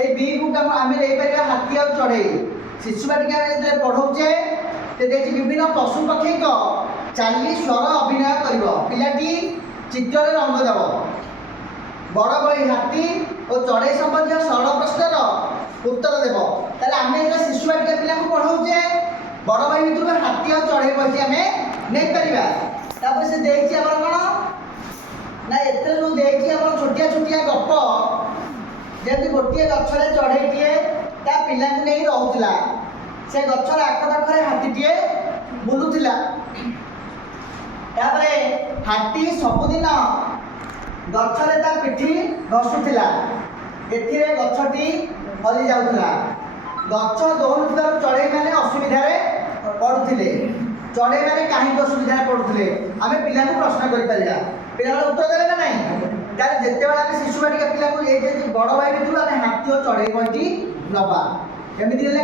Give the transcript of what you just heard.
এই বি କୁ ଆମେ ନେଇପାରିବା ହାତୀ ଆଉ ଚଢ଼େଇ। ଶିଶୁ ବାଟିକା ଆମେ ଯେତେବେଳେ ପଢ଼ଉଛେ ସେ ଦେଇଛି ବିଭିନ୍ନ ପଶୁ ପକ୍ଷୀଙ୍କ ଚାଲି ସ୍ୱର ଅଭିନୟ କରିବ। ପିଲାଟି ଚିତ୍ରରେ ରଙ୍ଗ ଦେବ। ବଡ଼ ବହି ହାତୀ ଓ ଚଢ଼େଇ ସମ୍ବନ୍ଧୀୟ ସରଳ ପ୍ରଶ୍ନର ଉତ୍ତର ଦେବ। ତାହେଲେ ଆମେ ଯେତେବେଳେ ଶିଶୁ ବାଟିକା ପିଲାଙ୍କୁ ପଢ଼ଉଛେ ବଡ଼ ବହି ଭିତରୁ ହାତୀ ଆଉ ଚଢ଼େଇ ବହିଟି ଆମେ ନେଇପାରିବା। ତାପରେ ସେ ଦେଇଛି ଆମର କ'ଣ ନା ଏଥିରେ ଯେଉଁ ଦେଇଛି ଆମର ଛୋଟିଆ ଛୋଟିଆ ଗପ, ଯେମିତି ଗୋଟିଏ ଗଛରେ ଚଢ଼େଇଟିଏ ତା ପିଲାଙ୍କୁ ନେଇ ରହୁଥିଲା। ସେ ଗଛର ଆଖପାଖରେ ହାତୀଟିଏ ବୁଲୁଥିଲା। ତାପରେ ହାତୀ ସବୁଦିନ ଗଛରେ ତା ପିଠି ଘଷୁଥିଲା। ଏଥିରେ ଗଛଟି ହଲି ଯାଉଥିଲା। ଗଛ ଦୌଡ଼ୁଥିବାରୁ ଚଢ଼େଇମାନେ ଅସୁବିଧାରେ ପଡ଼ୁଥିଲେ। ଚଢ଼େଇମାନେ କାହିଁକି ଅସୁବିଧାରେ ପଡ଼ୁଥିଲେ ଆମେ ପିଲାଙ୍କୁ ପ୍ରଶ୍ନ କରିପାରିବା। ପିଲାମାନେ ଉତ୍ତର ଦେବେ ନା ନାହିଁ? ତାହେଲେ ଯେତେବେଳେ ଆମେ ଶିଶୁ ବାଟିକା ପିଲାଙ୍କୁ ଏଇ ବଡ଼ ବହି ଭିତରୁ ଆମେ ହାତୀ ଓ ଚଢ଼େଇ ବହିଟି ନେବା। ଏମିତି ହେଲେ